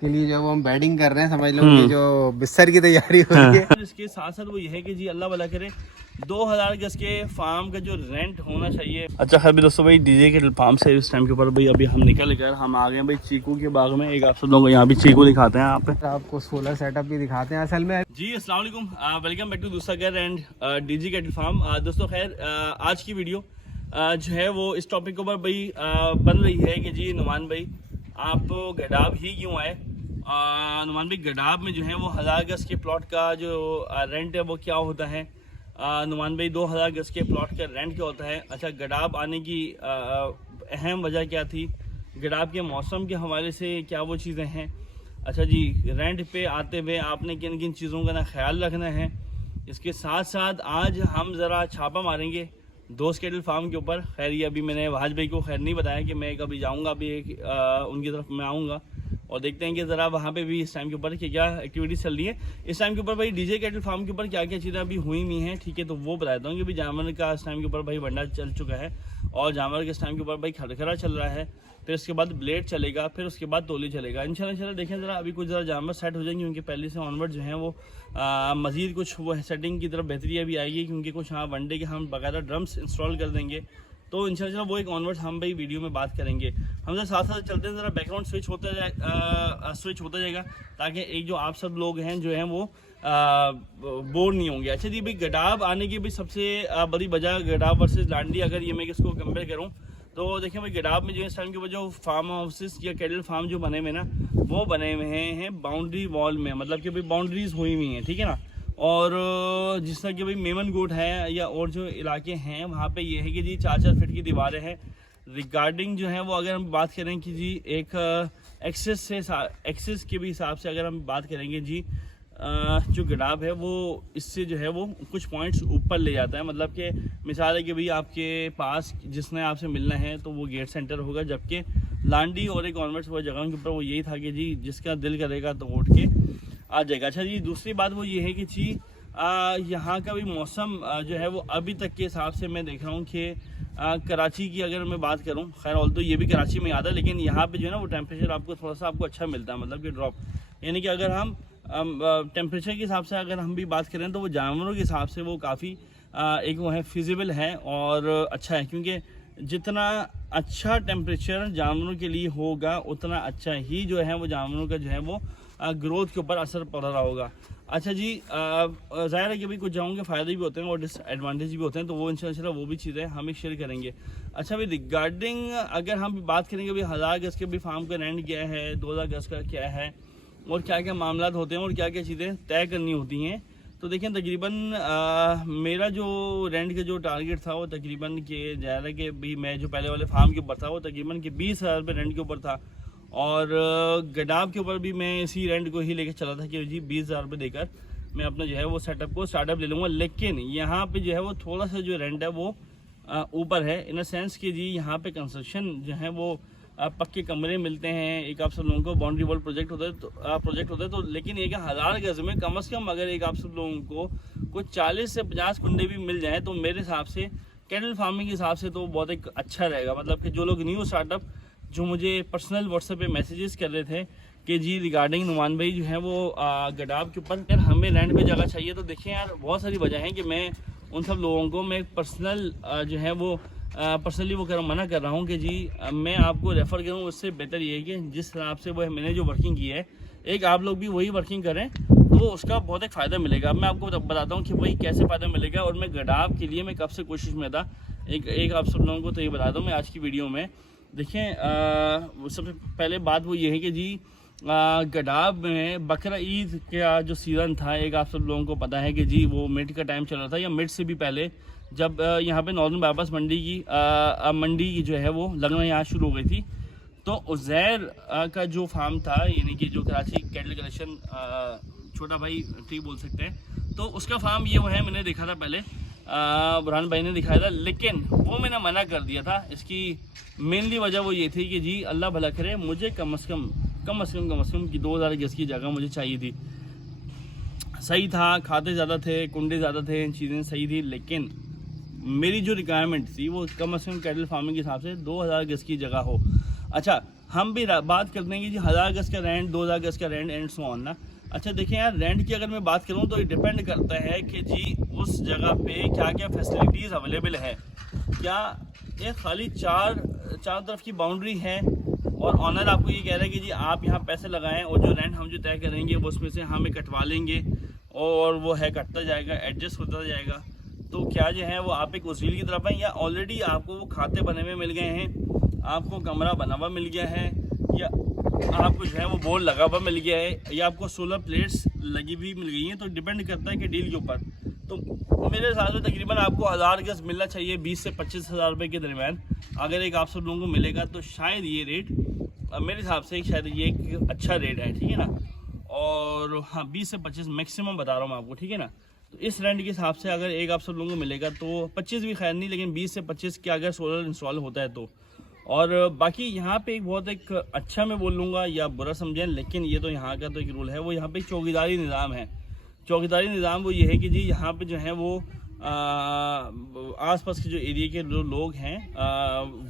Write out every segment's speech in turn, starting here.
के लिए जो वो हम बेडिंग कर रहे हैं, समझ लो कि जो बिस्तर की तैयारी हो रही है। इसके साथ साथ वो ये है कि जी अल्लाह भला करे 2000 गज के फार्म का जो रेंट होना चाहिए। अच्छा है भी दोस्तों भाई, डीजे के फार्म से इस टाइम के ऊपर भाई अभी हम निकल कर हम आ गए भाई चीकू के बाग में। एक आप सब लोगों को यहाँ भी चीकू दिखाते हैं यहाँ पे, आपको सोलर सेटअप भी दिखाते हैं असल में। जी अस्सलाम वालेकुम, वेलकम बैक टू दूसरा घर एंड डीजे कैटल फार्म। दोस्तों खैर आज की वीडियो जो है वो इस टॉपिक के ऊपर भाई बन रही है कि जी नुमान भाई आप गडाब ही क्यों आए। नुमान भाई गडाब में जो है वो 1000 गज के प्लॉट का जो रेंट है वो क्या होता है। नुमान भाई 2000 गज के प्लॉट का रेंट क्या होता है। अच्छा गडाब आने की अहम वजह क्या थी, गडाब के मौसम के हवाले से क्या वो चीज़ें हैं। अच्छा जी रेंट पे आते हुए आपने किन किन चीज़ों का ना ख्याल रखना है। इसके साथ साथ आज हम ज़रा छापा मारेंगे दोस्त कैटल फार्म के ऊपर। खैर ये अभी मैंने वाज भाई को खैर नहीं बताया कि मैं कभी जाऊंगा, अभी उनकी तरफ मैं आऊँगा और देखते हैं कि ज़रा वहाँ पे भी इस टाइम के ऊपर कि क्या एक्टिविटीज़ चल रही है। इस टाइम के ऊपर भाई डीजे कैटल फार्म के ऊपर क्या क्या चीज़ें अभी हुई नहीं हैं, ठीक है, तो वो बताता हूँ कि भाई जानवर का इस टाइम के ऊपर भाई वंडा चल चुका है और जानवर के इस टाइम के ऊपर भाई खड़खड़ा चल रहा है, फिर उसके बाद ब्लेड चलेगा, फिर उसके बाद तोली चलेगा। इंशाल्लाह देखें ज़रा अभी कुछ ज़रा जानवर सेट हो जाएंगे, क्योंकि पहले से ऑनवर्ड जो है वो मज़ीद कुछ वो सेटिंग की तरफ बेहतरी अभी आएगी, क्योंकि कुछ हाँ वनडे के हम बाकायदा ड्रम्स इंस्टॉल कर देंगे, तो इंशाल्लाह वो एक ऑनवर्ड हम भाई वीडियो में बात करेंगे। हम जरा साथ साथ चलते हैं, ज़रा बैकग्राउंड स्विच होता जाएगा ताकि एक जो आप सब लोग हैं जो हैं वो बोर नहीं होंगे। अच्छा जी भाई गडाब आने की भी सबसे बड़ी वजह गडाब वर्सेस लांडी, अगर ये मैं किसको कंपेयर करूँ तो देखें भाई गडाब में जो इस टाइम के जो फार्म हाउसेस या कैटल फार्म जो बने हुए ना वो बने हुए हैं बाउंड्री वॉल में, मतलब कि भाई बाउंड्रीज हुई हुई हैं, ठीक है ना। और जिस तरह कि भाई मेमन गोट है या और जो इलाके हैं वहाँ पे ये है कि जी 4-4 फीट की दीवारें हैं। रिगार्डिंग जो है वो अगर हम बात करें कि जी एक एक्सेस के भी हिसाब से अगर हम बात करेंगे जी जो गडाब है वो इससे जो है वो कुछ पॉइंट्स ऊपर ले जाता है, मतलब कि मिसाल है कि भाई आपके पास जिसने आपसे मिलना है तो वो गेट सेंटर होगा, जबकि लांडी और एक कॉन्वर्ट्स वो जगह के ऊपर वो यही था कि जी जिसका दिल करेगा तो उठ के आ जाएगा। अच्छा जी दूसरी बात वो ये है कि जी यहाँ का भी मौसम जो है वो अभी तक के हिसाब से मैं देख रहा हूँ कि कराची की अगर मैं बात करूँ, खैर ऑल तो ये भी कराची में आता है, लेकिन यहाँ पे जो है ना वो टेम्परेचर आपको थोड़ा सा आपको अच्छा मिलता है, मतलब कि ड्रॉप, यानी कि अगर हम टेम्परेचर के हिसाब से अगर हम भी बात करें तो वो जानवरों के हिसाब से वो काफ़ी एक वो है फिजिबल है और अच्छा है, क्योंकि जितना अच्छा टेम्परेचर जानवरों के लिए होगा उतना अच्छा ही जो है वो जानवरों का जो है वो ग्रोथ के ऊपर असर पड़ रहा होगा। अच्छा जी ज़ाहिर है कि भाई कुछ जगहों के फ़ायदे भी होते हैं और डिसएडवांटेज भी होते हैं, तो वो इंशाल्लाह वो भी चीज़ें हम ही शेयर करेंगे। अच्छा भाई रिगार्डिंग अगर हम बात करेंगे भाई 1000 गज के भी फार्म का रेंट क्या है, 2000 गज का क्या है और क्या क्या मामला होते हैं और क्या क्या चीज़ें तय करनी होती हैं, तो देखें तकरीबन मेरा जो रेंट का जो टारगेट था वो तकरीबन के ज़्यादा है कि भाई मैं जो पहले वाले फार्म के ऊपर था वो तकरीबन के 20,000 रुपये रेंट के ऊपर था और गडाब के ऊपर भी मैं इसी रेंट को ही लेकर चला था कि जी 20,000 रुपये देकर मैं अपना जो है वो सेटअप को स्टार्टअप ले लूँगा। लेकिन यहाँ पे जो है वो थोड़ा सा जो रेंट है वो ऊपर है, इन अ सेंस कि जी यहाँ पे कंस्ट्रक्शन जो है वो पक्के कमरे मिलते हैं, एक आप सब लोगों को बाउंड्री वॉल प्रोजेक्ट होता है तो लेकिन एक 1000 गज में कम से कम अगर एक आप सब लोगों को कुछ 40 से 50 कुंडे भी मिल जाए तो मेरे हिसाब से कैटल फार्मिंग के हिसाब से तो बहुत एक अच्छा रहेगा। मतलब कि जो लोग न्यू स्टार्टअप जो मुझे पर्सनल व्हाट्सएप पे मैसेजेस कर रहे थे कि जी रिगार्डिंग नुमान भाई जो है वो गडाब के ऊपर यार हमें लैंड पे जगह चाहिए, तो देखिए यार बहुत सारी वजह है कि मैं उन सब लोगों को मैं पर्सनल जो है वो पर्सनली वो मना कर रहा हूँ कि जी मैं आपको रेफ़र करूँ, उससे बेहतर ये है कि जिस हिसाब से वो मैंने जो वर्किंग की है एक आप लोग भी वही वर्किंग करें तो उसका बहुत एक फ़ायदा मिलेगा। मैं आपको बताता हूँ कि वही कैसे फ़ायदा मिलेगा और मैं गडाब के लिए मैं कब से कोशिश में था, एक आप सब लोगों को तो ये बताता हूँ मैं आज की वीडियो में। देखें सबसे पहले बात वो ये है कि जी गडाब में बकरा ईद का जो सीज़न था एक आप सब लोगों को पता है कि जी वो मिड का टाइम चल रहा था या मिड से भी पहले, जब यहाँ पे नॉर्दर्न बाईपास मंडी की जो है वो लगना यहाँ शुरू हो गई थी, तो उज़ैर का जो फार्म था यानी कि जो कराची कैटल कलेक्शन छोटा भाई ठीक बोल सकते हैं, तो उसका फार्म ये वो है मैंने देखा था पहले बुरहान भाई ने दिखाया था, लेकिन वो मैंने मना कर दिया था। इसकी मेनली वजह वो ये थी कि जी अल्लाह भला करे मुझे कम से कम की 2000 गज की जगह मुझे चाहिए थी। सही था, खाते ज़्यादा थे, कुंडे ज़्यादा थे, चीज़ें सही थी, लेकिन मेरी जो रिक्वायरमेंट थी वो कम से कम कैटल फार्मिंग के हिसाब से 2000 गज की जगह हो। अच्छा हम भी बात करते हैं कि जी 1000 गज का रेंट, 2000 गज का रेंट एंड सो ऑन ना। अच्छा देखिए यार, रेंट की अगर मैं बात करूं तो ये डिपेंड करता है कि जी उस जगह पे क्या क्या फैसिलिटीज़ अवेलेबल है। क्या ये खाली चार तरफ की बाउंड्री है और ऑनर आपको ये कह रहा है कि जी आप यहाँ पैसे लगाएं और जो रेंट हम जो तय करेंगे वो उसमें से हमें कटवा लेंगे और वो है कटता जाएगा, एडजस्ट होता जाएगा। तो क्या जो है वो आप एक वसूल की तरफ है, या ऑलरेडी आपको वो खाते बने हुए मिल गए हैं, आपको कमरा बना हुआ मिल गया है, या आपको जो है वो बोर्ड लगा हुआ मिल गया है, या आपको सोलर प्लेट्स लगी हुई मिल गई हैं। तो डिपेंड करता है कि डील के ऊपर। तो मेरे हिसाब से तकरीबन आपको 1000 गज मिलना चाहिए 20 से 25 हज़ार रुपये के दरमियान। अगर एक आप सब लोगों को मिलेगा तो शायद ये रेट मेरे हिसाब से शायद ये एक अच्छा रेट है, ठीक है ना। और हाँ 20 से 25 मैक्सिमम बता रहा हूँ मैं आपको, ठीक है ना। तो इस रेंट के हिसाब से अगर एक आप सब लोगों को मिलेगा तो 25 भी खैर नहीं, लेकिन 20 से 25 के अगर सोलर इंस्टॉल होता है तो। और बाकी यहाँ पे एक अच्छा मैं बोल लूँगा या बुरा समझें, लेकिन ये तो यहाँ का तो एक रूल है, वो यहाँ पे चौकीदारी निज़ाम है। चौकीदारी निज़ाम वो ये है कि जी यहाँ पे जो है वो आसपास के जो एरिया के जो लोग हैं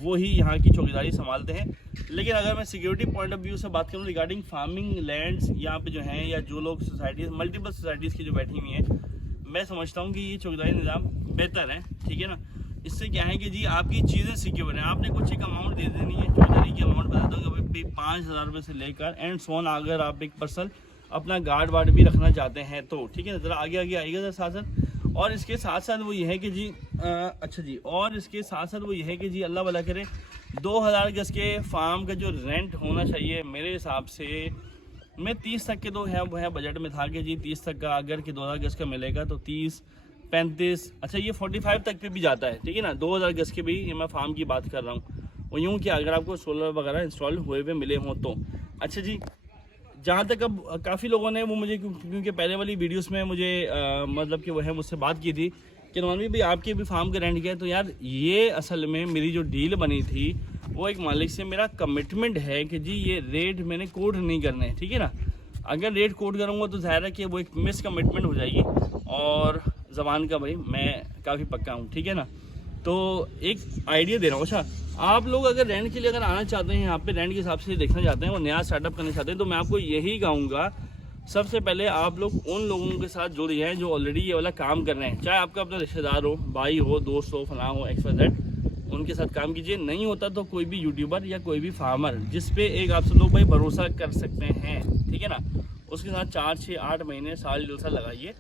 वो ही यहाँ की चौकीदारी संभालते हैं। लेकिन अगर मैं सिक्योरिटी पॉइंट ऑफ व्यू से बात करूँ रिगार्डिंग फार्मिंग लैंड्स यहाँ पे जो हैं, या जो लोग सोसाइटीज़ मल्टीपल सोसाइटीज़ की जो बैठी हुई हैं, मैं समझता हूँ कि ये चौकीदारी निज़ाम बेहतर है, ठीक है ना। इससे क्या है कि जी आपकी चीज़ें सिक्योर हैं। आपने कुछ एक अमाउंट दे देनी है, चौकीदारी की अमाउंट बता दो कि 5000 रुपये से लेकर एंड सोन, अगर आप एक पर्सन अपना गार्ड वार्ड भी रखना चाहते हैं तो, ठीक है ना। ज़रा आगे आइएगा ज़रा साथ साथ। और इसके साथ साथ वो ये है कि जी अच्छा जी, और इसके साथ साथ वो ये है कि जी अल्लाह भला करे 2000 गज के फार्म का जो रेंट होना चाहिए मेरे हिसाब से, मैं 30 तक के तो है वो है बजट में था कि जी 30 तक का अगर कि 2000 गज का मिलेगा तो 30, 35, अच्छा ये 45 तक पे भी जाता है, ठीक है ना। 2000 गज के भी ये मैं फार्म की बात कर रहा हूँ। और यूँ कि अगर आपको सोलर वगैरह इंस्टॉल हुए हुए मिले हों तो। अच्छा जी, जहाँ तक अब काफ़ी लोगों ने वो मुझे, क्योंकि पहले वाली वीडियोस में मुझे मतलब कि वो है मुझसे बात की थी कि नॉर्मली भाई आपके भी फार्म का रेंट क्या है। तो यार ये असल में मेरी जो डील बनी थी वो एक मालिक से मेरा कमिटमेंट है कि जी ये रेट मैंने कोट नहीं करने हैं, ठीक है ना। अगर रेट कोट करूँगा तो ज़ाहिर है कि वो एक मिस कमिटमेंट हो जाएगी, और ज़बान का भाई मैं काफ़ी पक्का हूँ, ठीक है ना। तो एक आइडिया दे रहा हूँ। अच्छा आप लोग अगर रेंट के लिए अगर आना चाहते हैं, यहाँ पे रेंट के हिसाब से देखना चाहते हैं, वो नया स्टार्टअप करना चाहते हैं, तो मैं आपको यही कहूँगा सबसे पहले आप लोग उन लोगों के साथ जुड़ जाएं जो ऑलरेडी ये वाला काम कर रहे हैं। चाहे आपका अपना रिश्तेदार हो, भाई हो, दोस्त हो, फलां हो, XYZ, उनके साथ काम कीजिए। नहीं होता तो कोई भी यूट्यूबर या कोई भी फार्मर जिस पे एक आप सब लोग भाई भरोसा कर सकते हैं, ठीक है ना, उसके साथ 4, 6, 8 महीने, साल जलसा लगाइए,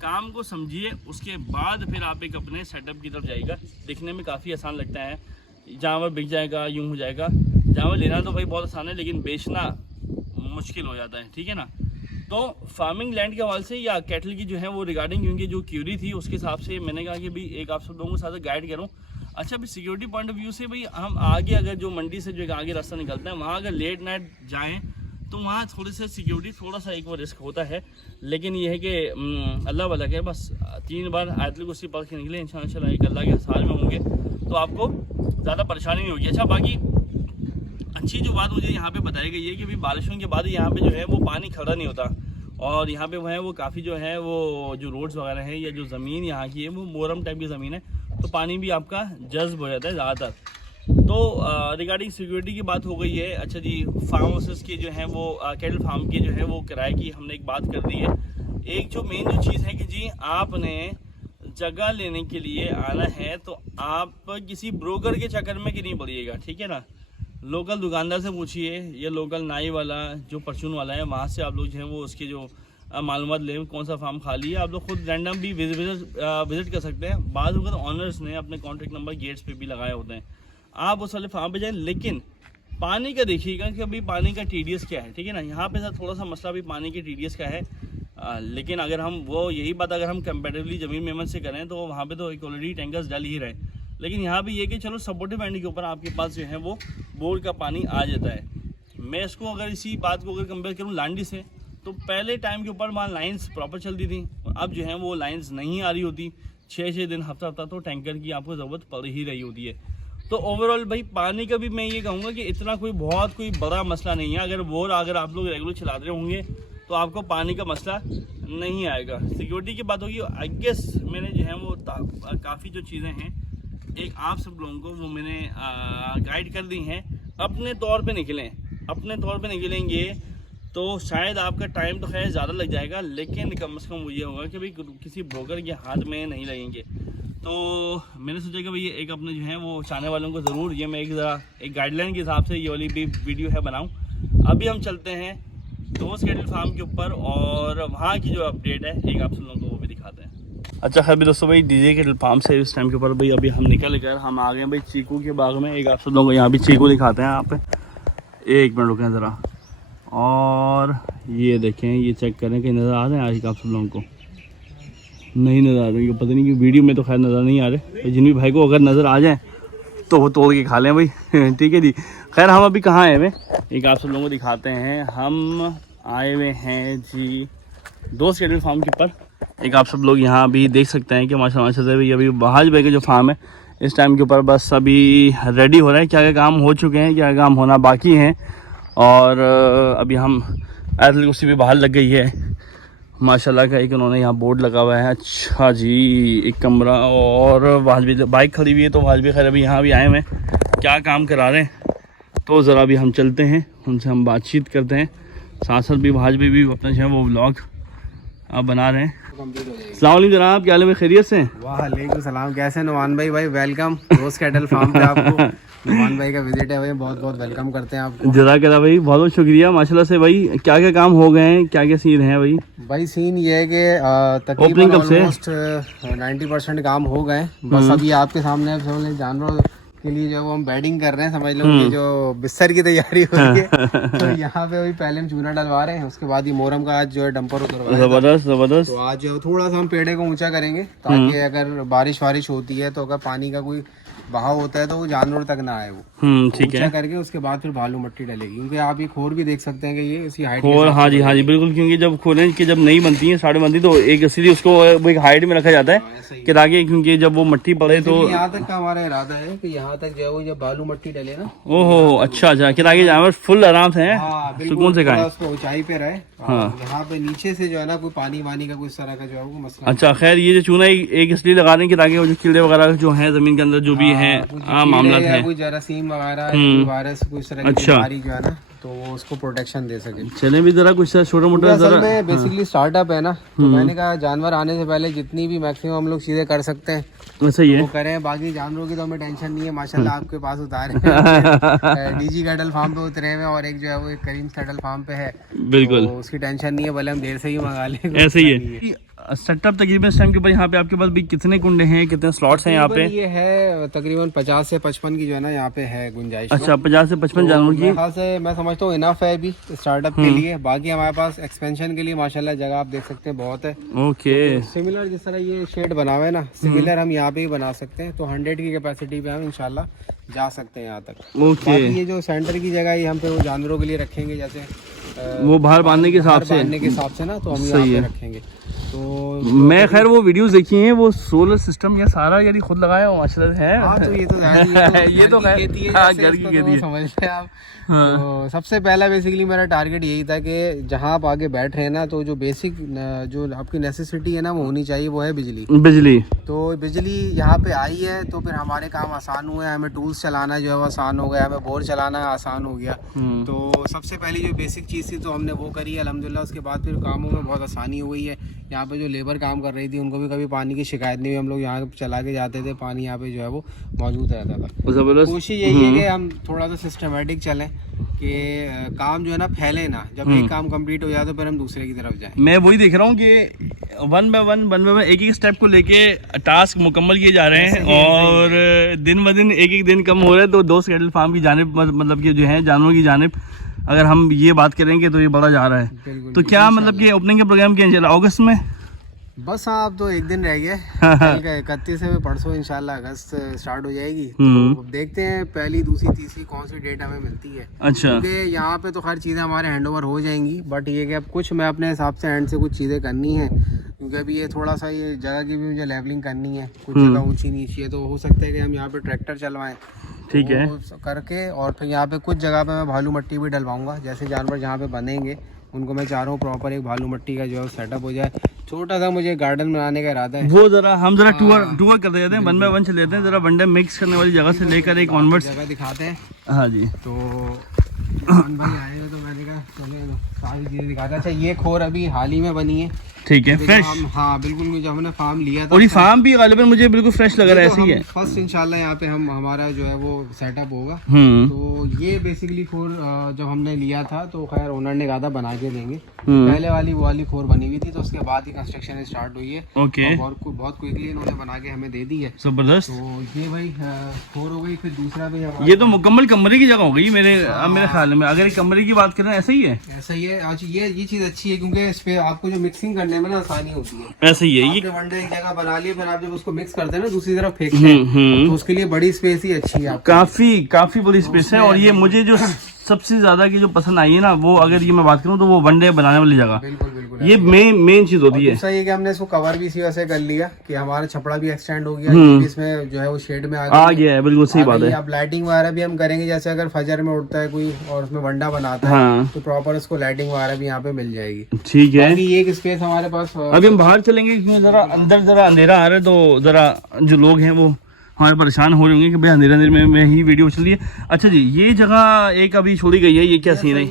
काम को समझिए। उसके बाद फिर आप एक अपने सेटअप की तरफ जाइएगा। दिखने में काफ़ी आसान लगता है, जानवर बिक जाएगा, यूँ हो जाएगा। जानवर लेना तो भाई बहुत आसान है, लेकिन बेचना मुश्किल हो जाता है, ठीक है ना। तो फार्मिंग लैंड के हवाले से या कैटल की जो है वो रिगार्डिंग क्योंकि जो क्यूरी थी उसके हिसाब से मैंने कहा कि भाई एक आप सब लोगों के साथ गाइड करूँ। अच्छा भाई सिक्योरिटी पॉइंट ऑफ व्यू से भाई हम आगे अगर जो मंडी से जो आगे रास्ता निकलता है वहाँ अगर लेट नाइट जाएँ तो वहाँ थोड़ी सी सिक्योरिटी थोड़ा सा एक वो रिस्क होता है। लेकिन ये है कि अल्लाह वाला के बस 3 बार आयतुल कुर्सी पढ़ के निकले इंशाअल्लाह एक अल्लाह के साल में होंगे तो आपको ज़्यादा परेशानी नहीं होगी। अच्छा बाकी अच्छी जो बात मुझे यहाँ पे बताई गई है कि भाई बारिशों के बाद यहाँ पे जो है वो पानी खड़ा नहीं होता, और यहाँ पे वो है वो काफ़ी जो है वो जो रोड्स वगैरह हैं या जो ज़मीन यहाँ की है वो मोरम टाइप की ज़मीन है, तो पानी भी आपका जज्ब हो जाता है ज़्यादातर। तो रिगार्डिंग सिक्योरिटी की बात हो गई है। अच्छा जी, फार्म हाउसेस की जो है वो कैटल फार्म की जो है वो किराए की हमने एक बात कर दी है। एक जो मेन जो चीज़ है कि जी आपने जगह लेने के लिए आना है तो आप किसी ब्रोकर के चक्कर में कि नहीं पड़िएगा, ठीक है ना। लोकल दुकानदार से पूछिए या लोकल नाई वाला जो परचून वाला है वहाँ से आप लोग जो है वो उसके जो मालूमात लें कौन सा फार्म खाली है। आप लोग खुद रैंडम भी विजिट कर सकते हैं। बाद में ऑनर्स ने अपने कॉन्टैक्ट नंबर गेट्स पे भी लगाए होते हैं, आप उस वाले फार्म पे जाएं। लेकिन पानी का देखिएगा कि अभी पानी का TDS क्या है, ठीक है ना। यहाँ पे सर थोड़ा सा मसला भी पानी के TDS का है, लेकिन अगर हम वो यही बात अगर हम कंपेरेटिवली ज़मीन मेमन से करें तो वहाँ पे तो ऑलरेडी टैंकर्स डाल ही रहे। लेकिन यहाँ भी ये कि चलो सपोर्टिव एंड के ऊपर आपके पास जो है वो बोर का पानी आ जाता है। मैं इसको अगर इसी बात को अगर कंपेयर करूँ लांडी से, तो पहले टाइम के ऊपर वहाँ लाइन्स प्रॉपर चलती थी और अब जो है वो लाइन्स नहीं आ रही होती। 6-6 दिन हफ्ता तो टैंकर की आपको ज़रूरत पड़ ही रही होती है। तो ओवरऑल भाई पानी का भी मैं ये कहूँगा कि इतना कोई बड़ा मसला नहीं है। अगर बोर अगर आप लोग रेगुलर चलाते होंगे तो आपको पानी का मसला नहीं आएगा। सिक्योरिटी की बात होगी, आई गेस मैंने जो है वो काफ़ी जो चीज़ें हैं एक आप सब लोगों को वो मैंने गाइड कर दी हैं। अपने तौर पे निकलें, अपने तौर पे निकलेंगे तो शायद आपका टाइम तो खैर ज़्यादा लग जाएगा, लेकिन कम से कम वो ये होगा कि भाई किसी ब्रोकर के हाथ में नहीं लगेंगे। तो मैंने सोचा कि भाई एक अपने जो है वो चाहने वालों को ज़रूर ये मैं एक गाइडलाइन के हिसाब से ये वाली भी वीडियो है बनाऊँ। अभी हम चलते हैं दोस्त कैटल फार्म के ऊपर और वहाँ की जो अपडेट है एक आप सब लोगों को वो भी दिखाते हैं। अच्छा खैर दोस्तों भाई डीजे कैटल फार्म से इस टाइम के ऊपर भाई अभी हम निकल कर हम आ गए भाई चीकू के बाग में। एक आप सब लोगों को यहाँ भी चीकू दिखाते हैं। यहाँ पे एक मिनट रुकें ज़रा, और ये देखें, ये चेक करें कि नज़र आ रहे हैं आज आप सब लोगों को, नहीं नज़र आ रहे, पता नहीं कि वीडियो में तो खैर नज़र नहीं आ रहे। जिन भी भाई को अगर नज़र आ जाए तो वो तोड़ के खा लें भाई। ठीक है जी। खैर हम अभी कहाँ आए हुए, एक आप सब लोगों को दिखाते हैं। हम आए हुए हैं जी दोस्त कैटल फार्म के ऊपर। एक आप सब लोग यहाँ भी देख सकते हैं कि माशाल्लाह से भाई अभी बहाज भाई का जो फार्म है इस टाइम के ऊपर बस अभी रेडी हो रहा है। क्या क्या काम हो चुके हैं, क्या काम होना बाकी हैं, और अभी हम एथल कुर्सी भी बाहर लग गई है माशाल्लाह का। एक उन्होंने यहाँ बोर्ड लगा हुआ है। अच्छा जी, एक कमरा और वहाँ भी बाइक खड़ी हुई है, तो वहाँ भी खैर अभी यहाँ भी आए हुए हैं, क्या काम करा रहे हैं। तो ज़रा अभी हम चलते हैं, उनसे हम बातचीत करते हैं, साथ साथ भी भाज भी अपना जो है वो व्लॉग आप बना रहे हैं। अस्सलाम वालेकुम जनाब, क्या हाल है, खैरियत से? वालेकुम सलाम, कैसे नुमान भाई? भाई वेलकम दोस्त कैटल फार्म पे आपको। नुमान भाई का विजिट है भाई, बहुत बहुत वेलकम करते हैं आपको। जज़ाकल्लाह भाई, बहुत बहुत शुक्रिया माशाल्लाह से भाई। क्या क्या काम हो गए हैं, क्या क्या सीन है भाई? भाई सीन ये है कि तकरीबन ऑलमोस्ट 90% काम हो गए। बस अभी आपके सामने जानवरों के लिए जो हम बेडिंग कर रहे हैं, समझ लो कि जो बिस्तर की तैयारी हो रही है। तो यहाँ पे अभी पहले हम चूना डलवा रहे हैं, उसके बाद ही मोहरम का आज जो है डंपर उतरवा। जबरदस्त जबरदस्त। तो आज थोड़ा सा हम पेड़े को ऊंचा करेंगे ताकि अगर बारिश वारिश होती है तो अगर पानी का कोई बहाव होता है तो वो जानवर तक ना आए। वो ठीक है करके उसके बाद फिर भालू मट्टी डलेगी, क्योंकि आप ये खोर भी देख सकते हैं कि ये इसी हाइट खोर, हाँ जी हाँ जी बिल्कुल, क्योंकि जब खोलें कि जब नहीं बनती है साढ़े बनती तो एक सीधी उसको वो एक हाइट में रखा जाता है कि ताकि, क्योंकि जब वो मट्टी पड़े तो यहाँ तक का हमारा इरादा है कि यहाँ तक जो है वो जब बालू मट्टी डले ना, ओहो अच्छा अच्छा, कि ताकि जानवर फुल आराम से सुकून से खाए, ऊंचाई पे रहे। यहाँ पे नीचे से जो है ना कोई पानी वानी का कोई तरह का जो है वो मसला। अच्छा खैर, ये जो चूना एक इसलिए लगा रहे हैं कि ताकि वो जो कीड़े वगैरह जो है जमीन के अंदर जो भी है मामला है, कोई जरासीम वगैरह वायरस कोई तरह की बीमारी जो है ना, तो वो उसको प्रोटेक्शन दे सके। चले भी जरा कुछ छोटा मोटा असल में बेसिकली स्टार्टअप है ना, तो मैंने कहा जानवर आने से पहले जितनी भी मैक्सिमम हम लोग चीजें कर सकते हैं सही है वो करें। बाकी जानवरों की तो हमें टेंशन नहीं है, माशाल्लाह आपके पास उतारे हैं। डीजी कैटल फार्म पे उतरे हुए और एक जो है वो एक करीम कैटल फार्म पे है, बिल्कुल तो उसकी टेंशन नहीं है, भले हम देर से ही मंगा लें। ऐसे ही है सेटअप। तकरीबन इस टाइम के ऊपर यहाँ पे आपके पास भी कितने कुंडे हैं, कितने स्लॉट्स हैं यहाँ पे? ये है तकरीबन 50 से 55 की जो है ना यहाँ पे है गुंजाइश। अच्छा 50 से 55 जानवर की मेरे ख्याल से मैं समझता हूँ इनफ है अभी स्टार्टअप के लिए। बाकी हमारे पास एक्सपेंशन के लिए माशाल्लाह जगह आप देख सकते हैं बहुत है। ओके, सिमिलर जिस तरह ये शेड बना हुआ है ना, सिमिलर हम यहाँ पे ही बना सकते हैं। तो 100 की कैपेसिटी पे हम इंशाल्लाह जा सकते हैं यहाँ तक। ओके, ये जो सेंटर की जगह है हम पे वो जानवरों के लिए रखेंगे, जैसे वो बाहर बांधने के हिसाब से ना, तो हम यहाँ पे रखेंगे। तो मैं खैर वो वीडियोस देखी हैं, वो सोलर सिस्टम या सारा यदि खुद लगाया हुआ माशाल्लाह है। हाँ, तो ये तो ये तो घर की खेती है, समझ रहे आप। तो सबसे पहला बेसिकली मेरा टारगेट यही था कि जहाँ आप आगे बैठ रहे हैं ना, तो जो बेसिक जो आपकी नेसेसिटी है ना वो होनी चाहिए, वो है बिजली। तो बिजली यहाँ पे आई है तो फिर हमारे काम आसान हुए, हमें टूल्स चलाना जो है वो आसान हो गया, हमें बोर चलाना आसान हो गया। तो सबसे पहली जो बेसिक चीज़ थी तो हमने वो करी है अल्हम्दुलिल्लाह। उसके बाद फिर कामों में बहुत आसानी हो गई है। यहाँ पे जो लेबर काम कर रही थी उनको भी कभी पानी की शिकायत नहीं हुई, हम लोग यहाँ चला के जाते थे, पानी यहाँ पे जो है वो मौजूद रहता था। कोशिश यही है कि हम थोड़ा सा सिस्टमेटिक चलें कि काम जो है ना फैले ना, जब एक काम कंप्लीट हो जाए तो फिर हम दूसरे की तरफ जाएं। मैं वही देख रहा हूँ कि वन बाय वन एक एक स्टेप को लेके टास्क मुकम्मल किए जा रहे हैं और दिन ब दिन एक दिन कम हो रहा है। तो दोस्त कैटल फार्म की जानिब मतलब कि जो है जानवरों की जानिब अगर हम ये बात करेंगे तो ये बढ़ा जा रहा है। तो क्या मतलब कि ओपनिंग के प्रोग्राम क्या चला अगस्त में? बस हाँ, अब तो एक दिन रह गया, कल का 31 है, परसों इंशाल्लाह अगस्त स्टार्ट हो जाएगी। तो देखते हैं पहली दूसरी तीसरी कौन सी डेट हमें मिलती है। अच्छा, क्योंकि यहाँ पे तो हर चीज़ें हमारे हैंड ओवर हो जाएंगी, बट ये कि अब कुछ मैं अपने हिसाब से हैंड से कुछ चीज़ें करनी है, क्योंकि अभी ये थोड़ा सा ये जगह की भी मुझे लेवलिंग करनी है, कुछ जगह ऊँची नीची है, तो हो सकता है कि हम यहाँ पे ट्रैक्टर चलवाएं। ठीक है, करके और फिर यहाँ पे कुछ जगह पे मैं भालू मट्टी भी डलवाऊंगा, जैसे जानवर जहाँ पे बनेंगे उनको मैं चाह रहा हूँ प्रॉपर एक भालू मट्टी का जो है सेटअप हो जाए। छोटा सा मुझे गार्डन बनाने का इरादा है। वो जरा हम जरा टूर करते जाते हैं, वन बाय वन चले जाते हैं, जरा वनडे मिक्स करने वाली जगह से लेकर एक ऑनवर्ड्स जगह दिखाते हैं हाँ जी। तो भाई आएगा तो मैंने कहा चलो सारी चीजें दिखाता। अच्छा ये खोर अभी हाल ही में बनी है, ठीक है, फ्रेश। हाँ बिल्कुल, जब हमने फार्म लिया था और ये फार्म भी गालिबन मुझे बिल्कुल फ्रेश लग रहा है, ऐसे ही है। फर्स्ट इंशाल्लाह यहाँ पे हम हमारा जो है वो सेटअप होगा। तो ये बेसिकली खोर जब हमने लिया था तो खैर ओनर ने कहा था बना के देंगे। पहले वो वाली खोर बनी हुई थी, तो उसके बाद ही कंस्ट्रक्शन स्टार्ट हुई है। ओके। और बहुत क्विकली इन्होंने बना के हमें दे दी है। जबरदस्त। तो ये भाई खोर हो गई। फिर दूसरा भी ये तो मुकम्मल कमरे की जगह हो गई मेरे ख्याल में। अगर कमरे की बात करें ऐसा ही है, ऐसा ही है। आज ये चीज अच्छी है क्योंकि इस पे आपको जो मिक्सिंग करने में ना आसानी होती है। ऐसा ही है। ये वनडे एक जगह बना लिए, फिर आप जब उसको मिक्स करते हैं ना दूसरी तरफ फेंकते हैं, तो उसके लिए बड़ी स्पेस ही अच्छी है। काफी बड़ी स्पेस है। और ये मुझे जो सबसे ज्यादा की जो पसंद आई है ना, वो अगर ये मैं बात करूँ तो वो वनडे बनाने वाली जगह, बिल्कुल बिल्कुल ये मेन चीज होती है। दूसरा ये कि हमने इसको कवर भी इसी वजह से कर लिया कि हमारा छपड़ा भी एक्सटेंड हो गया, इसमें जो है वो शेड में आ गया है। बिल्कुल सही बात है। अब लाइटिंग वगैरह भी हम करेंगे, जैसे अगर फजर में उठता है कोई और उसमें वंडा बनाता है, तो प्रॉपर उसको लाइटिंग वगैरह भी यहाँ पे मिल जाएगी। ठीक है। एक स्पेस हमारे पास। अभी हम बाहर चलेंगे क्योंकि जरा अंदर जरा अंधेरा आ रहा है, तो जरा जो लोग हैं वो हमारे परेशान हो रहे होंगे कि भाई अंधेरे में ही वीडियो चल रही है। अच्छा जी, ये जगह एक अभी छोड़ी गई है, ये क्या सीन है?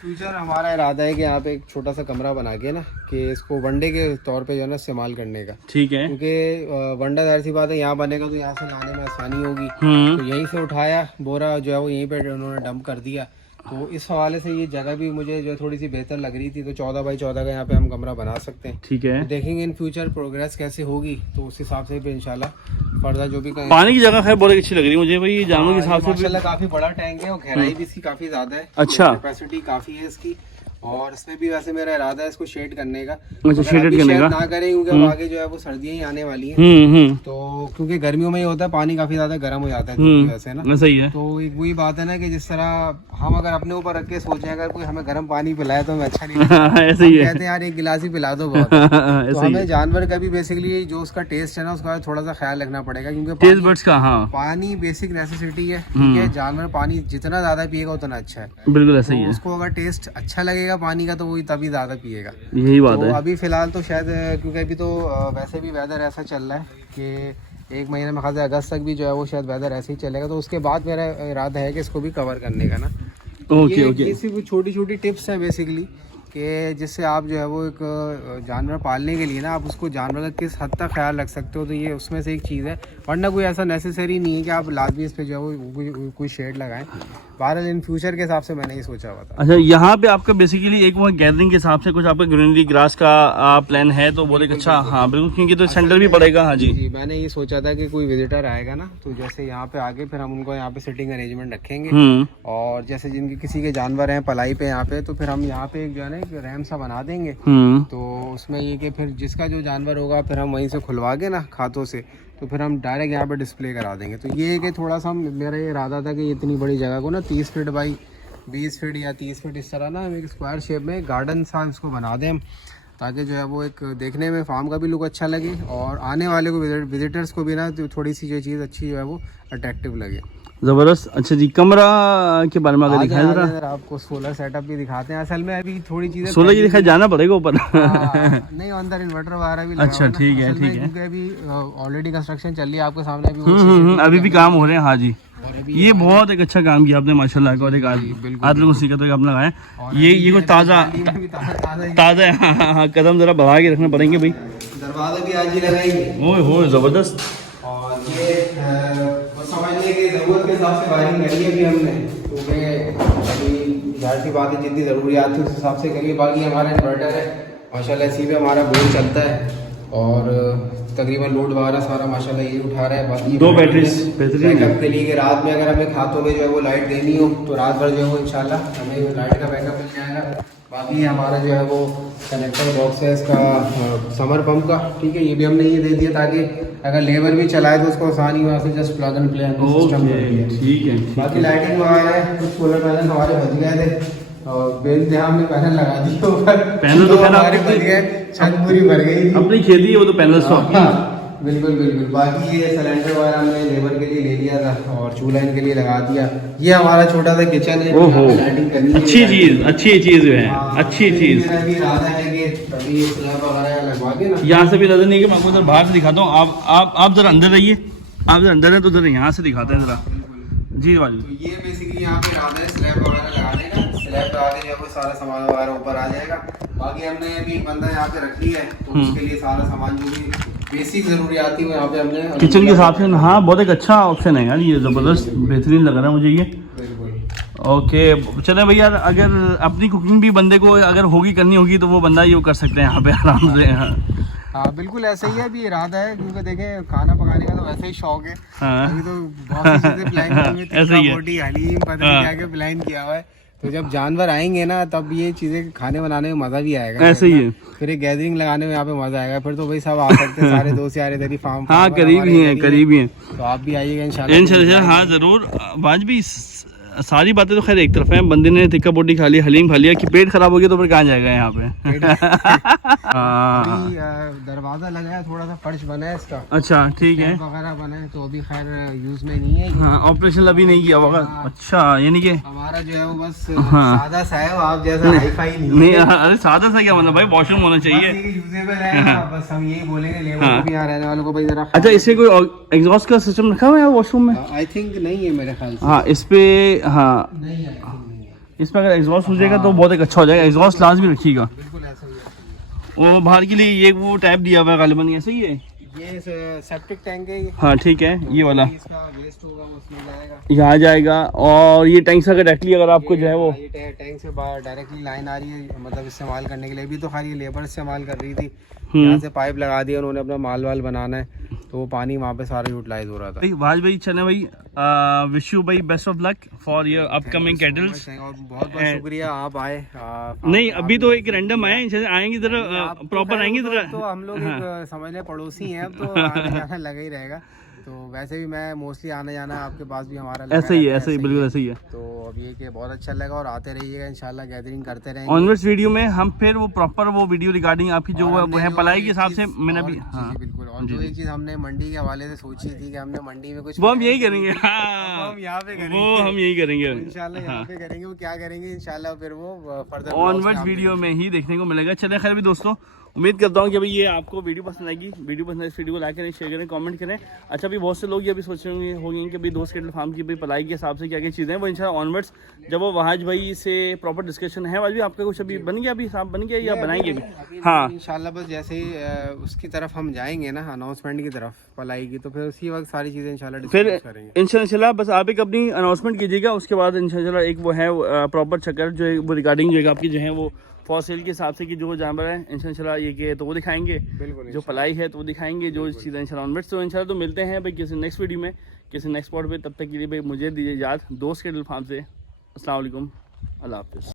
फ्यूचर हमारा इरादा है कि यहाँ पे एक छोटा सा कमरा बना के ना, कि इसको वनडे के तौर पे जो है ना इस्तेमाल करने का। ठीक है। क्योंकि वनडा जाहिर सी बात है यहाँ बनेगा तो यहाँ से लाने में आसानी होगी। तो यहीं से उठाया बोरा जो है वो यहीं पे उन्होंने डंप कर दिया। तो इस हवाले से ये जगह भी मुझे जो थोड़ी सी बेहतर लग रही थी, तो 14 बाई 14 का यहाँ पे हम कमरा बना सकते हैं। ठीक है। तो देखेंगे इन फ्यूचर प्रोग्रेस कैसे होगी, तो उस हिसाब से भी इंशाल्लाह फर्दर जो भी कहें। पानी की जगह है बहुत अच्छी लग रही है मुझे भाई, जानवर के हिसाब से माशाल्लाह काफी बड़ा टैंक है और गहराई भी इसकी काफी ज्यादा है। अच्छा, कैपेसिटी काफी है इसकी। और इसमें भी वैसे मेरा इरादा है इसको शेड करने का। अच्छा, शेडेड करने का ना करें क्योंकि अब आगे जो है वो सर्दियां ही आने वाली हैं। तो क्योंकि गर्मियों में ही होता है पानी काफी ज्यादा गर्म हो जाता है वैसे ना। सही है। तो एक वही बात है ना कि जिस तरह हम अगर अपने ऊपर रख के सोचें अगर कोई हमें गर्म पानी पिलाए तो हमें अच्छा नहीं लगता। ऐसे ही है। कहते हैं यार एक गिलास ही पिला दो बहुत है। तो हमें जानवर का भी बेसिकली जो उसका टेस्ट है ना उसका थोड़ा सा ख्याल रखना पड़ेगा, क्योंकि टेस्ट बड्स का पानी बेसिक नेसेसिटी है। क्योंकि जानवर पानी जितना ज्यादा पिएगा उतना अच्छा है। बिल्कुल ऐसा ही है। उसको अगर टेस्ट अच्छा लगेगा पानी का तो वही तभी ज्यादा पिएगा। यही बात है। अभी फिलहाल तो शायद क्योंकि अभी तो वैसे भी वेदर ऐसा चल रहा है कि एक महीने में खास अगस्त तक भी जो है वो शायद वेदर ऐसे ही चलेगा। तो उसके बाद मेरा इरादा है कि इसको भी कवर करने का ना। ये सिर्फ छोटी छोटी टिप्स हैं बेसिकली कि जिससे आप जो है वो एक जानवर पालने के लिए ना आप उसको जानवर का किस हद तक ख्याल रख सकते हो। तो ये उसमें से एक चीज़ है, वरना कोई ऐसा नेसेसरी नहीं है कि आप लाजमी इस पे जो है वो कोई शेड लगाएं। बहरहाल इन फ्यूचर के हिसाब से मैंने ये सोचा हुआ था। अच्छा, यहाँ पे आपका बेसिकली एक वो गैदरिंग के हिसाब से कुछ आपका ग्रीनरी ग्रास का प्लान है, तो बोले अच्छा हाँ बिल्कुल, क्योंकि तो सेंटर भी पड़ेगा। हाँ जी, मैंने ये सोचा था कि कोई विजिटर आएगा ना तो जैसे यहाँ पे आके फिर हम उनको यहाँ पे सिटिंग अरेंजमेंट रखेंगे। और जैसे जिनके किसी के जानवर हैं पलाई पे यहाँ पे, तो फिर हम यहाँ पे एक जो है ना एक रैम सा बना देंगे। तो उसमें ये कि फिर जिसका जो जानवर होगा फिर हम वहीं से खुलवा के ना खातों से, तो फिर हम डायरेक्ट यहाँ पे डिस्प्ले करा देंगे। तो ये कि थोड़ा सा मेरा ये इरादा था कि इतनी बड़ी जगह को ना 30 फीट बाई 20 फीट या 30 फीट इस तरह ना एक स्क्वायर शेप में गार्डन सा इसको बना दें हम, ताकि जो है वो एक देखने में फार्म का भी लुक अच्छा लगे और आने वाले को विजिटर्स को भी ना तो थोड़ी सी जो चीज़ अच्छी जो है वो अट्रैक्टिव लगे। जबरदस्त। अच्छा जी, कमरा के बारे में अगर दिखाएं जरा। आपको सोलर सेटअप भी दिखाते हैं। असल में अभी थोड़ी चीजें सोलर की दिखाई जाना पड़ेगा ऊपर। नहीं, अंदर इन्वर्टर वगैरह भी लगा। अच्छा, ठीक है ठीक है। क्योंकि अभी ऑलरेडी कंस्ट्रक्शन चल रही है आपके सामने, अभी भी काम हो रहे हैं। हाँ जी, ये बहुत एक अच्छा काम किया आपने माशाल्लाह। और एक आज लोगों सीखा तो आपने लगाया। ये कुछ ताज़ा है। हाँ, कदम जरा बढ़ा के रखने पड़ेंगे भाई। दरवाजा भी आज ही लगाएंगे। ओए हो जबरदस्त। और ये समझने की जरूरत के हिसाब से वायरिंग करी है अभी हमने, क्योंकि अभी जाहिर सी बात है जितनी ज़रूरियात थी उस हिसाब से करिए। बाकी हमारा इन्वर्टर है माशाल्लाह, इसी पे हमारा बोर्ड चलता है और तकरीबन लोड वगैरह सारा माशाल्लाह ये उठा रहा है। बाकी 2 बैटरीज बैकअप के लिए कि रात में अगर हमें खातों में जो है वो लाइट देनी हो तो रात भर जो है वो इंशाल्लाह हमें लाइट का बैकअप मिल जाएगा। बाकी हमारा जो है वो कनेक्टर बॉक्स है इसका समर पंप का, ठीक है, ये भी हमने ये दे दिया ताकि अगर लेबर भी चलाए तो उसको आसानी वहाँ से just plug and play system कर दिया। ठीक है। बाकी लाइटिंग वगैरह है, कुछ सोलर पैनल हमारे बच गए थे और बेनते हमने पैनल लगा दिए ऊपर। पैनल तो हमारे बच गए, छत पूरी भर गई। अपनी खेती है वो तो पैनल तो बिल्कुल बिल्कुल। बाकी ये सिलेंडर वगैरह हमने लेबर के लिए ले लिया था और चूल्हा इनके लिए लगा दिया। ये हमारा छोटा सा किचन है। ओहो, अच्छी चीज है। अच्छी चीज यहाँ से भी नजर नहीं कि मैं आपको इधर बाहर से दिखाता हूँ। आप जरा अंदर रहिए। आप जरा अंदर है तो जरा यहाँ से दिखाते हैं जरा। जी भाई। तो ये बेसिकली यहाँ पे इरादा है स्लैब वगैरह लगाने का, स्लैब लगा के जो है सारा सामान वगैरह ऊपर आ जाएगा। बाकी हमने अभी एक बंदा यहाँ पे रख लिया है, तो उसके लिए सारा सामान जो भी बेसिक जरूरियात थी वो यहाँ पे हमने किचन के हिसाब से हाँ बहुत एक अच्छा ऑप्शन है यार, ये ज़बरदस्त बेहतरीन लग रहा है मुझे ये। बिल्कुल। ओके चले भैया, अगर अपनी कुकिंग भी बंदे को अगर होगी करनी होगी तो वो बंदा ये कर सकते हैं यहाँ पे आराम से। हाँ बिल्कुल ऐसा ही है, अभी इरादा है क्योंकि देखें खाना पकाने का तो वैसे ही शौक है। हाँ। अभी तो बहुत सी चीजें प्लान करेंगे, ऐसा ही है। बोटी हलीम पता नहीं क्या क्या प्लान किया हुआ है। तो जब जानवर आएंगे ना तब ये चीजें खाने बनाने में मजा भी आएगा। ऐसे ही है। फिर एक गैदरिंग लगाने में यहाँ पे मजा आएगा, फिर तो भाई सब आ सकते हैं, सारे दोस्त यार इधर ही फार्म। हाँ करीब ही है, करीब ही है। तो आप भी आइएगा इंशाल्लाह। इंशाल्लाह हाँ ज़रूर। आज भी सारी बातें तो खैर एक तरफ है, बंदे ने टिक्का बोटी खा लिया, हलीम खा लिया, कि पेट खराब हो गया तो फिर कहाँ जाएगा यहाँ पे। दरवाजा लगा है, थोड़ा सा फर्श बना है इसका, अच्छा ठीक है। वगैरह बना है तो अभी खैर यूज में नहीं है। हाँ ऑपरेशन अभी नहीं किया होगा। अच्छा यानी कि हमारा जो है वो बस हाँ। सादा सा है, आप जैसा हाई फाई नहीं। अरे सादा सा क्या मतलब भाई, वॉशरूम होना चाहिए। यूजेबल है ना, बस हम यही बोलेंगे लेबर को भी यहाँ रहने वालों को भाई जरा। अच्छा इससे कोई एग्जॉस्ट का सिस्टम रखा हुआ है वॉशरूम में? आई थिंक नहीं है मेरे ख्याल से। हाँ इस पे हाँ नहीं है, I think नहीं है। इस पे अगर एग्जॉस्ट हो जाएगा तो बहुत एक अच्छा हो जाएगा। एग्जॉस्ट लाजमी रखिएगा। बिल्कुल ऐसा ही है। वो बाहर के लिए ये वो टाइप दिया हुआ है गालिबन, ऐसा ही है। ये सेप्टिक टैंक है। हाँ ठीक है, ये वाला इसका वेस्ट होगा वो उसमें जाएगा, यहाँ जाएगा। और ये टैंक से डायरेक्टली अगर आपको जो है वो ये टैंक से बाहर डायरेक्टली लाइन आ रही है, मतलब इस्तेमाल करने के लिए। भी तो खाली लेबर इस्तेमाल कर रही थी, यहाँ से पाइप लगा दिया उन्होंने, अपना माल वाल बनाना है तो वो पानी वहाँ पे सारा यूटिलाइज हो रहा था। भाज भाई चले भाई, विश यू भाई best of luck for your upcoming kettles. और बहुत बहुत शुक्रिया आप आए। नहीं अभी तो एक रैंडम आए, आएंगे इधर प्रॉपर आएंगे इधर। तो हम लोग एक समझ लें पड़ोसी हैं, अब तो आने जाना लगा ही रहेगा। तो वैसे भी मैं मोस्टली आना जाना आपके पास भी हमारा ऐसे ही है, ऐसे ही बिल्कुल ऐसे ही है। तो अब ये कि बहुत अच्छा लगा और आते रहिएगा इंशाल्लाह, गैदरिंग करते रहेंगे। ऑनवर्ड्स वीडियो में हम फिर वो प्रॉपर वो वीडियो रिगार्डिंग आपकी जो वो है पलाई के हिसाब से मैंने भी हाँ बिल्कुल। और जो एक चीज हमने मंडी के हवाले से सोची थी कि हमने मंडी में कुछ, वो हम यही करेंगे। हाँ हम यहाँ पे करेंगे, वो हम यही करेंगे इंशाल्लाह यहाँ पे करेंगे। वो क्या करेंगे इंशाल्लाह फिर वो फर्दर ऑनवर्ड्स वीडियो में ही देखने को मिलेगा। चले खैर भी दोस्तों, उम्मीद करता हूँ कि भाई ये आपको वीडियो पसंद आएगी। वीडियो पसंद है इस वीडियो को लाइक करें, शेयर करें, कमेंट करें। अच्छा भी बहुत से लोग ये भी सोच रहे होंगे कि भाई दोस्त कैटल फार्म की भाई पलाई के हिसाब से क्या क्या चीज़ें हैं, वो इंशाल्लाह ऑनवर्ड्स जब वो वहाज भाई से प्रॉपर डिस्कशन है। आज भी आपका कुछ अभी बन गया, अभी हिसाब बन गया या बनाएंगे अभी? हाँ इंशाल्लाह बस जैसे ही उसकी तरफ हम जाएंगे ना, अनाउंसमेंट की तरफ पलाई की, तो फिर उसी वक्त सारी चीज़ें इंशाल्लाह फिर डिस्कस करेंगे। इंशाल्लाह बस आप एक अपनी अनाउंसमेंट कीजिएगा, उसके बाद इंशाल्लाह एक वो है प्रॉपर चक्कर जो है वो रिगार्डिंग जो है आपकी जो है वो फॉर सेल के हिसाब से कि जो जानवर है इंशाल्लाह ये के तो वो दिखाएंगे, बिल्कुल जो पलाई है तो वो दिखाएंगे, जो चीज़ें इंशाल्लाह ऑनवर्ड्स। तो इंशाल्लाह तो मिलते हैं भाई किसी नेक्स्ट वीडियो में, किसी नेक्स्ट स्पॉट पे। तब तक के लिए भाई मुझे दीजिए याद दोस्त कैटल फार्म से। अस्सलाम वालेकुम, अल्लाह हाफ़िज़।